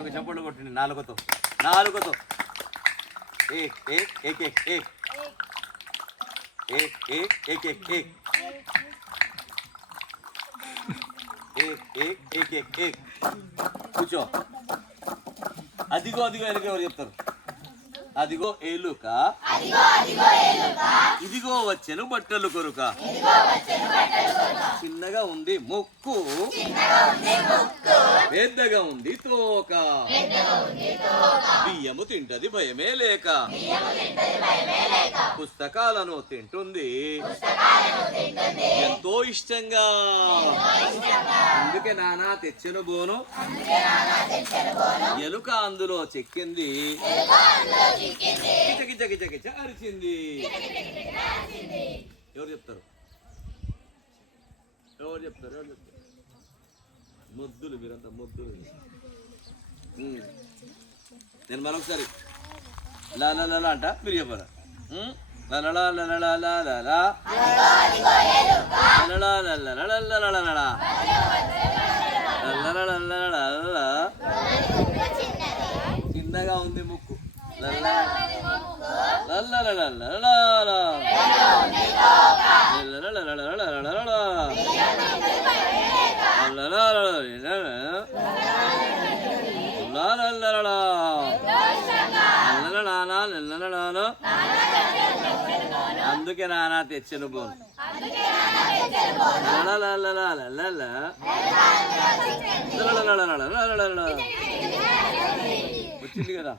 ఒక చప్పట్లు కొట్టండి నాలుగుతో నాలుగుతో ఏక్ ఏక్ ఏక్ ఏక్ ఏక్ ఏక్ ఏక్ ఏక్ ఏక్ ఏక్ ఏక్ ఏక్ ఏక్ ఏక్ ఏక్ కూర్చో. అదిగో అదిగో ఎలుక ఎవరు చెప్తారు? అదిగో ఏలుక ఇదిగో వచ్చెను బట్టలు కొరుక. చిన్నగా ఉంది ముక్కు పెద్దగా ఉంది తోక. బియ్యము తింటది భయమే లేక. పుస్తకాలను తింటుంది ఎంతో ఇష్టంగా. అందుకే నానా తెచ్చెను బోను ఎలుక అందులో చెక్కింది కిచ కిచ కిచ కిచ అరిచింది. ఎవరు చెప్తారు? ఎవరు చెప్తారు? ఎవరు చెప్తారు? ముద్దులు మీరంతా ముద్దులు. నేను మరొకసారి లా లా లా అంట మీరు చెప్పారా? చిన్నగా ఉంది ముక్కు అందుకే నానా తెచ్చను బోను. వచ్చింది కదా.